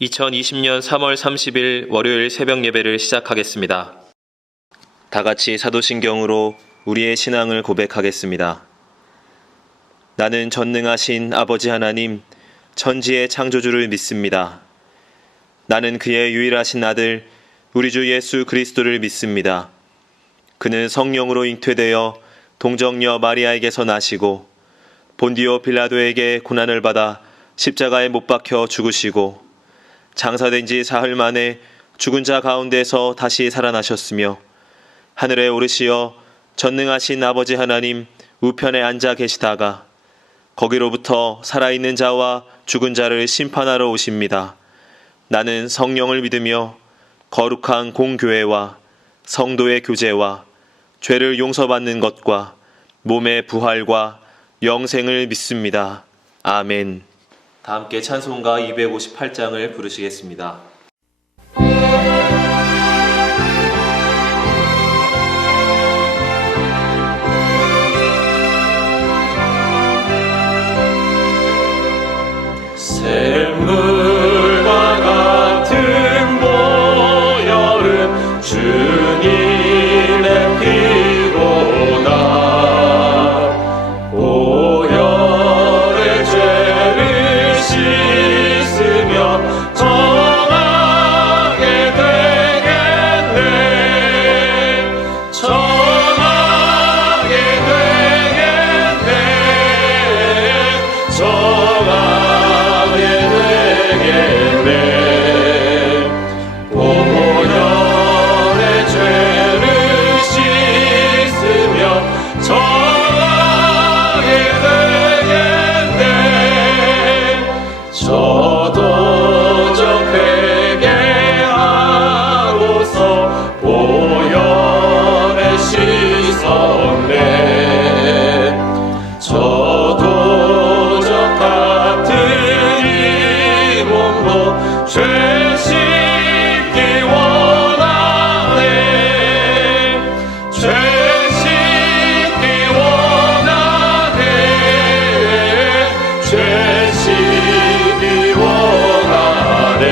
2020년 3월 30일 월요일 새벽 예배를 시작하겠습니다. 다 같이 사도신경으로 우리의 신앙을 고백하겠습니다. 나는 전능하신 아버지 하나님, 천지의 창조주를 믿습니다. 나는 그의 유일하신 아들, 우리 주 예수 그리스도를 믿습니다. 그는 성령으로 잉태되어 동정녀 마리아에게서 나시고 본디오 빌라도에게 고난을 받아 십자가에 못 박혀 죽으시고 장사된 지 사흘 만에 죽은 자 가운데서 다시 살아나셨으며 하늘에 오르시어 전능하신 아버지 하나님 우편에 앉아 계시다가 거기로부터 살아있는 자와 죽은 자를 심판하러 오십니다. 나는 성령을 믿으며 거룩한 공교회와 성도의 교제와 죄를 용서받는 것과 몸의 부활과 영생을 믿습니다. 아멘. 다 함께 찬송가 258장을 부르시겠습니다. 샘물과 같은 보혈은 주님의 피로다. 보혈의 죄를 씻으며 정하게 되겠네. 정하게 되겠네. 정하게 되겠네. 보혈의 죄를 씻으며 정하게 되겠네. 저도적 회개하고서 보혈에 씻었네. 저도적 같은 이 몸도 죄 씻기 원하네. 죄 씻기 원하네. 죄 씻기 원하네.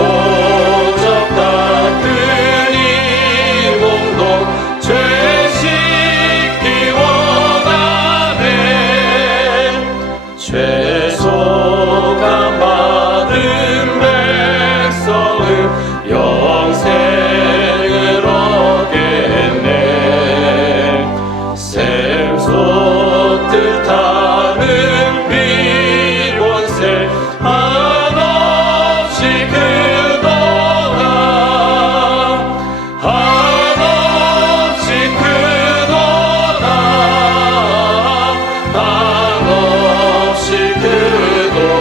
저도적 같은 이 몸도 죄 씻기 원하네. 죄송함 받은 백성은 영생을 얻겠네. 샘솟듯 하는 빛원세 한없이 크도다. 한없이 크도다. 한없이 크도다.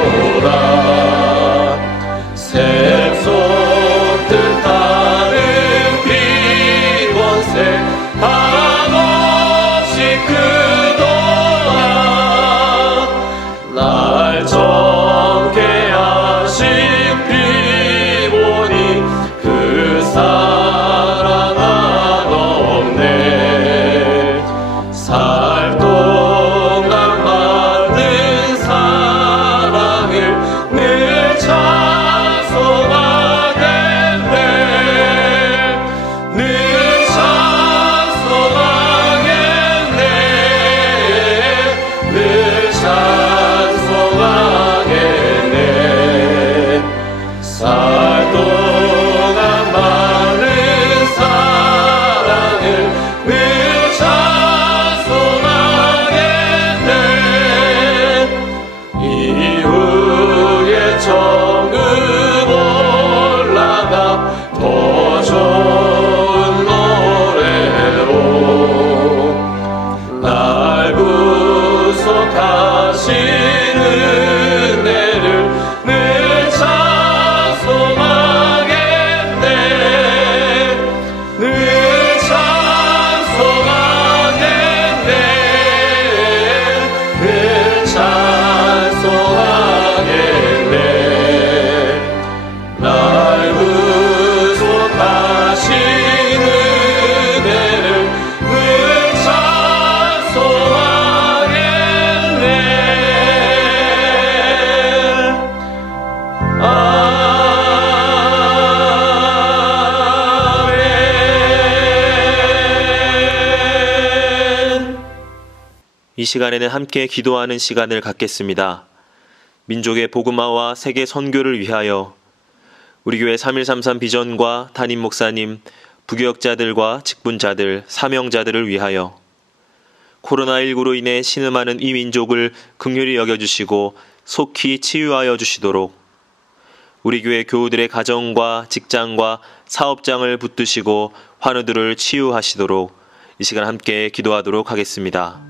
이 시간에는 함께 기도하는 시간을 갖겠습니다. 민족의 복음화와 세계 선교를 위하여 우리 교회 3133 비전과 담임 목사님, 부교역자들과 직분자들, 사명자들을 위하여 코로나19로 인해 신음하는 이 민족을 긍휼히 여겨주시고 속히 치유하여 주시도록 우리 교회 교우들의 가정과 직장과 사업장을 붙드시고 환우들을 치유하시도록 이 시간 함께 기도하도록 하겠습니다.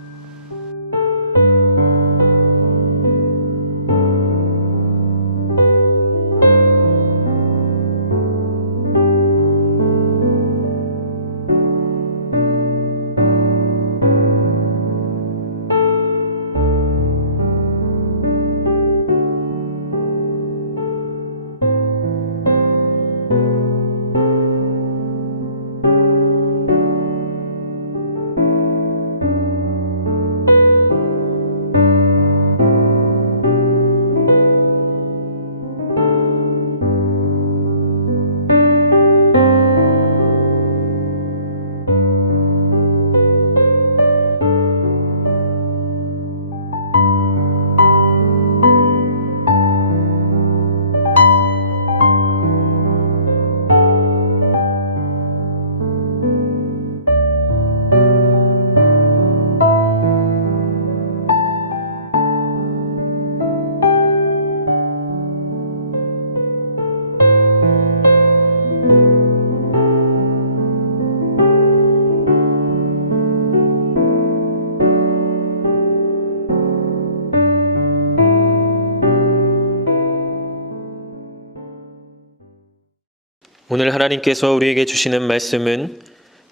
오늘 하나님께서 우리에게 주시는 말씀은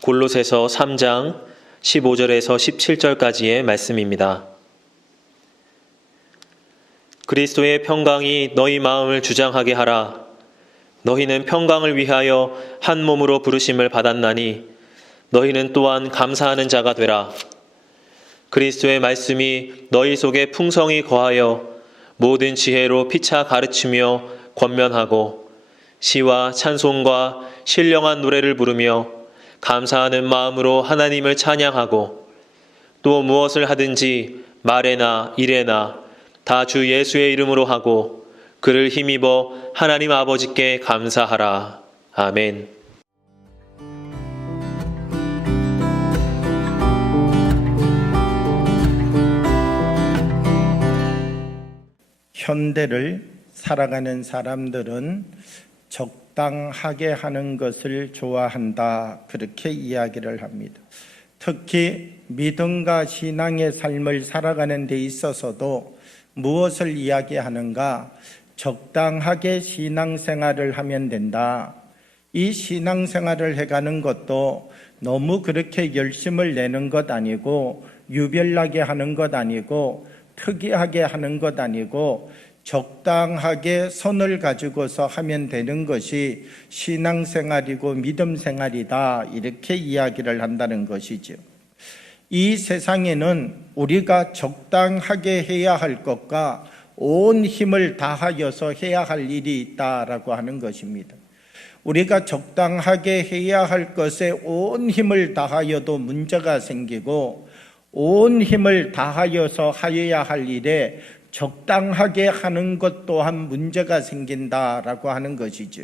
골로새서 3장 15절에서 17절까지의 말씀입니다. 그리스도의 평강이 너희 마음을 주장하게 하라. 너희는 평강을 위하여 한 몸으로 부르심을 받았나니 너희는 또한 감사하는 자가 되라. 그리스도의 말씀이 너희 속에 풍성히 거하여 모든 지혜로 피차 가르치며 권면하고 시와 찬송과 신령한 노래를 부르며 감사하는 마음으로 하나님을 찬양하고 또 무엇을 하든지 말에나 일에나 다 주 예수의 이름으로 하고 그를 힘입어 하나님 아버지께 감사하라. 아멘. 현대를 살아가는 사람들은 적당하게 하는 것을 좋아한다, 그렇게 이야기를 합니다. 특히 믿음과 신앙의 삶을 살아가는 데 있어서도 무엇을 이야기하는가? 적당하게 신앙생활을 하면 된다. 이 신앙생활을 해가는 것도 너무 그렇게 열심을 내는 것 아니고 유별나게 하는 것 아니고 특이하게 하는 것 아니고 적당하게 선을 가지고서 하면 되는 것이 신앙생활이고 믿음생활이다, 이렇게 이야기를 한다는 것이죠. 이 세상에는 우리가 적당하게 해야 할 것과 온 힘을 다하여서 해야 할 일이 있다라고 하는 것입니다. 우리가 적당하게 해야 할 것에 온 힘을 다하여도 문제가 생기고 온 힘을 다하여서 하여야 할 일에 적당하게 하는 것 또한 문제가 생긴다라고 하는 것이죠.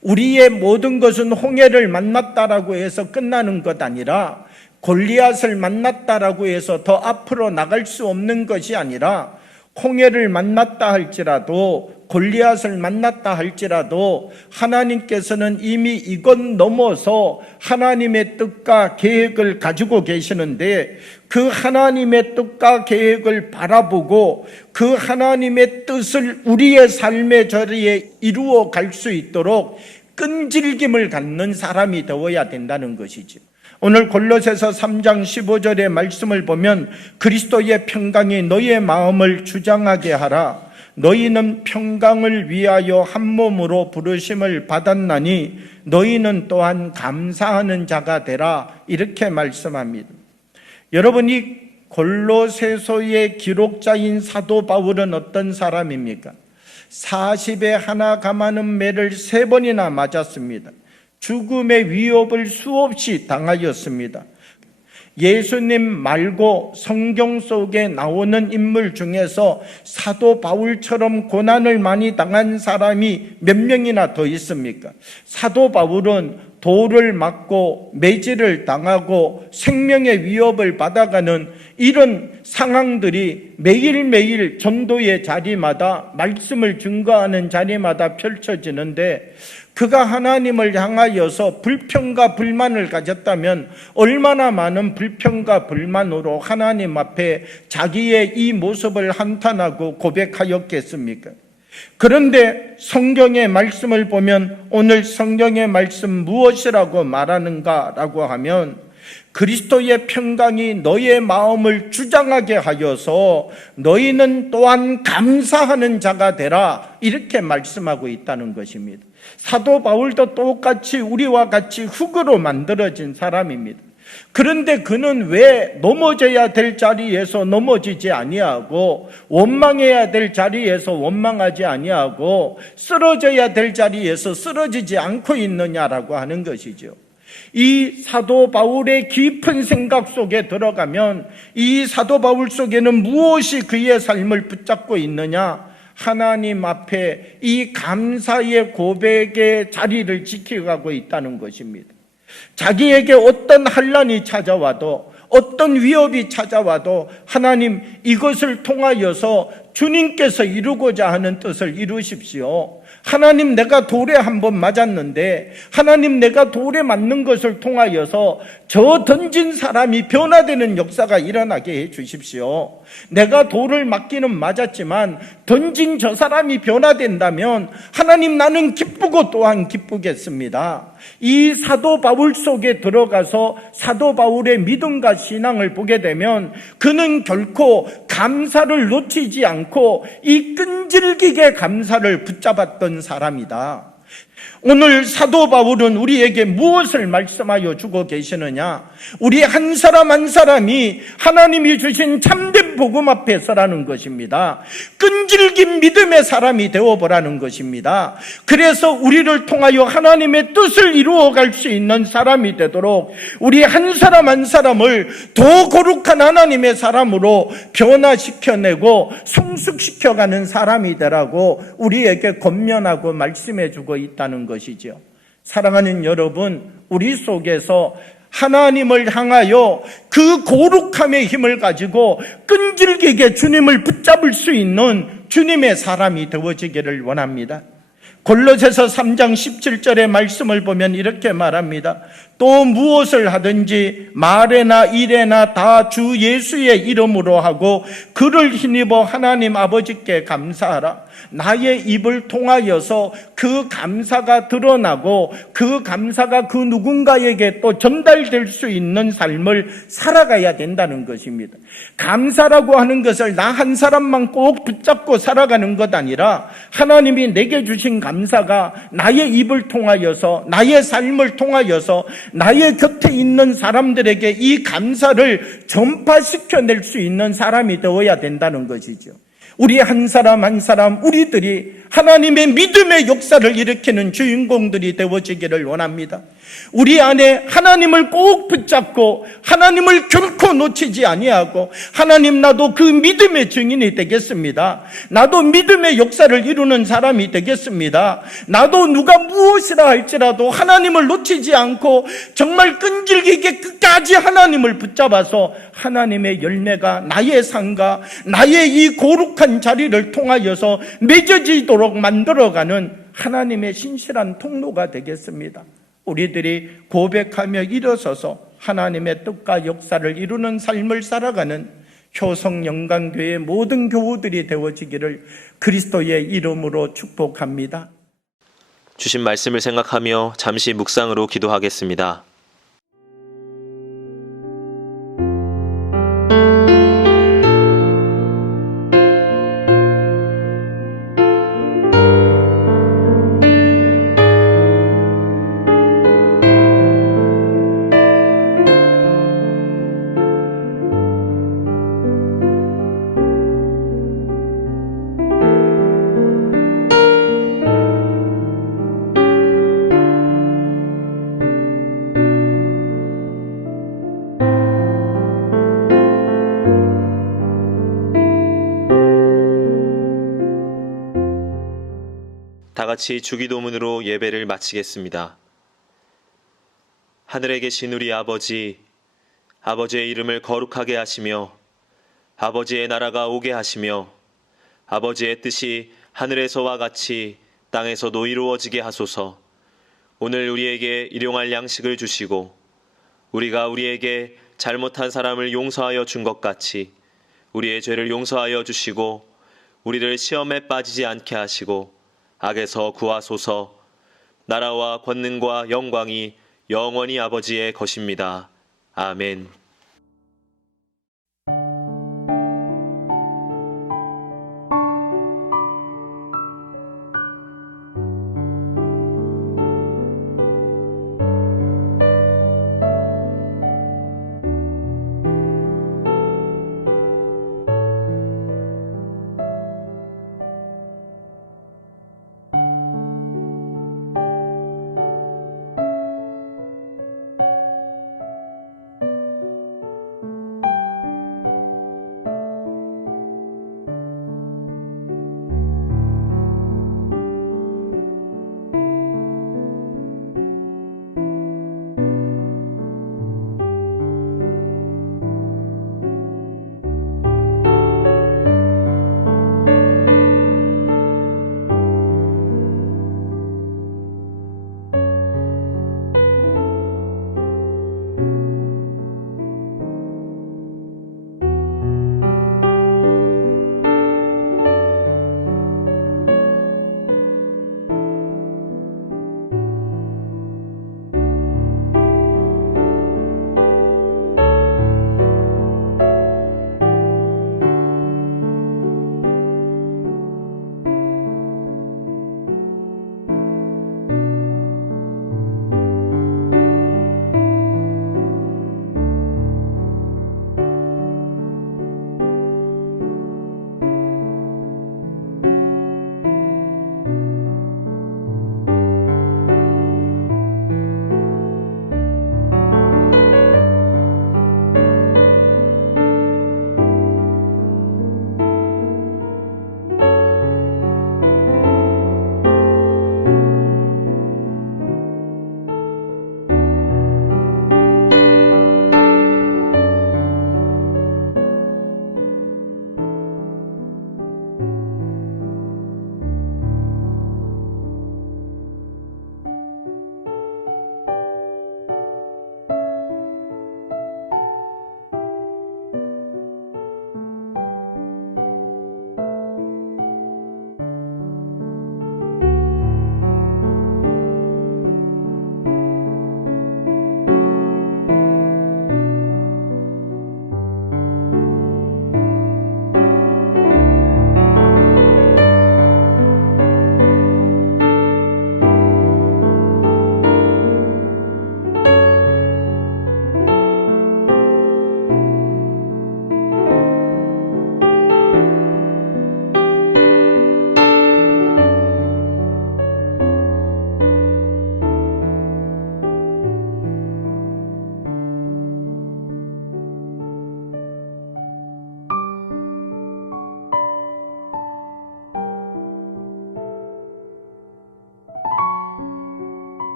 우리의 모든 것은 홍해를 만났다라고 해서 끝나는 것 아니라 골리앗을 만났다라고 해서 더 앞으로 나갈 수 없는 것이 아니라 홍해를 만났다 할지라도 골리앗을 만났다 할지라도 하나님께서는 이미 이것 넘어서 하나님의 뜻과 계획을 가지고 계시는데 그 하나님의 뜻과 계획을 바라보고 그 하나님의 뜻을 우리의 삶의 자리에 이루어 갈 수 있도록 끈질김을 갖는 사람이 되어야 된다는 것이죠. 오늘 골로새서 3장 15절의 말씀을 보면 그리스도의 평강이 너희의 마음을 주장하게 하라. 너희는 평강을 위하여 한 몸으로 부르심을 받았나니 너희는 또한 감사하는 자가 되라, 이렇게 말씀합니다. 여러분이 골로새서의 기록자인 사도 바울은 어떤 사람입니까? 40에 하나 감하는 매를 3번이나 맞았습니다. 죽음의 위협을 수없이 당하였습니다. 예수님 말고 성경 속에 나오는 인물 중에서 사도 바울처럼 고난을 많이 당한 사람이 몇 명이나 더 있습니까? 사도 바울은 돌을 맞고 매질을 당하고 생명의 위협을 받아가는 이런 상황들이 매일매일 전도의 자리마다, 말씀을 증거하는 자리마다 펼쳐지는데, 그가 하나님을 향하여서 불평과 불만을 가졌다면 얼마나 많은 불평과 불만으로 하나님 앞에 자기의 이 모습을 한탄하고 고백하였겠습니까? 그런데 성경의 말씀을 보면 오늘 성경의 말씀 무엇이라고 말하는가라고 하면, 그리스도의 평강이 너의 마음을 주장하게 하여서 너희는 또한 감사하는 자가 되라, 이렇게 말씀하고 있다는 것입니다. 사도 바울도 똑같이 우리와 같이 흙으로 만들어진 사람입니다. 그런데 그는 왜 넘어져야 될 자리에서 넘어지지 아니하고, 원망해야 될 자리에서 원망하지 아니하고, 쓰러져야 될 자리에서 쓰러지지 않고 있느냐라고 하는 것이죠. 이 사도 바울의 깊은 생각 속에 들어가면 이 사도 바울 속에는 무엇이 그의 삶을 붙잡고 있느냐? 하나님 앞에 이 감사의 고백의 자리를 지켜가고 있다는 것입니다. 자기에게 어떤 환난이 찾아와도, 어떤 위협이 찾아와도 하나님, 이것을 통하여서 주님께서 이루고자 하는 뜻을 이루십시오. 하나님, 내가 돌에 한번 맞았는데 하나님, 내가 돌에 맞는 것을 통하여서 저 던진 사람이 변화되는 역사가 일어나게 해 주십시오. 내가 돌을 맞기는 맞았지만 던진 저 사람이 변화된다면 하나님, 나는 기쁘고 또한 기쁘겠습니다. 이 사도 바울 속에 들어가서 사도 바울의 믿음과 신앙을 보게 되면 그는 결코 감사를 놓치지 않고 이 끈질기게 감사를 붙잡았던 사람이다. 오늘 사도 바울은 우리에게 무엇을 말씀하여 주고 계시느냐? 우리 한 사람 한 사람이 하나님이 주신 참된 복음 앞에 서라는 것입니다. 끈질긴 믿음의 사람이 되어보라는 것입니다. 그래서 우리를 통하여 하나님의 뜻을 이루어갈 수 있는 사람이 되도록 우리 한 사람 한 사람을 더 거룩한 하나님의 사람으로 변화시켜내고 성숙시켜가는 사람이 되라고 우리에게 권면하고 말씀해주고 있다는 것이죠. 사랑하는 여러분, 우리 속에서 하나님을 향하여 그 거룩함의 힘을 가지고 끈질기게 주님을 붙잡을 수 있는 주님의 사람이 되어지기를 원합니다. 골로새서 3장 17절의 말씀을 보면 이렇게 말합니다. 또 무엇을 하든지 말에나 일에나 다 주 예수의 이름으로 하고 그를 힘입어 하나님 아버지께 감사하라. 나의 입을 통하여서 그 감사가 드러나고 그 감사가 그 누군가에게 또 전달될 수 있는 삶을 살아가야 된다는 것입니다. 감사라고 하는 것을 나 한 사람만 꼭 붙잡고 살아가는 것 아니라 하나님이 내게 주신 감사가 나의 입을 통하여서, 나의 삶을 통하여서 나의 곁에 있는 사람들에게 이 감사를 전파시켜낼 수 있는 사람이 되어야 된다는 것이죠. 우리 한 사람 한 사람, 우리들이 하나님의 믿음의 역사를 일으키는 주인공들이 되어지기를 원합니다. 우리 안에 하나님을 꼭 붙잡고 하나님을 결코 놓치지 아니하고, 하나님, 나도 그 믿음의 증인이 되겠습니다. 나도 믿음의 역사를 이루는 사람이 되겠습니다. 나도 누가 무엇이라 할지라도 하나님을 놓치지 않고 정말 끈질기게 끝까지 하나님을 붙잡아서 하나님의 열매가 나의 삶과 나의 이 거룩한 자리를 통하여서 맺어지도록 만들어가는 하나님의 신실한 통로가 되겠습니다. 우리들이 고백하며 일어서서 하나님의 뜻과 역사를 이루는 삶을 살아가는 효성영광교회 모든 교우들이 되어지기를 그리스도의 이름으로 축복합니다. 주신 말씀을 생각하며 잠시 묵상으로 기도하겠습니다. 다 같이 주기도문으로 예배를 마치겠습니다. 하늘에 계신 우리 아버지, 아버지의 이름을 거룩하게 하시며 아버지의 나라가 오게 하시며 아버지의 뜻이 하늘에서와 같이 땅에서도 이루어지게 하소서. 오늘 우리에게 일용할 양식을 주시고 우리가 우리에게 잘못한 사람을 용서하여 준 것 같이 우리의 죄를 용서하여 주시고 우리를 시험에 빠지지 않게 하시고 악에서 구하소서. 나라와 권능과 영광이 영원히 아버지의 것입니다. 아멘.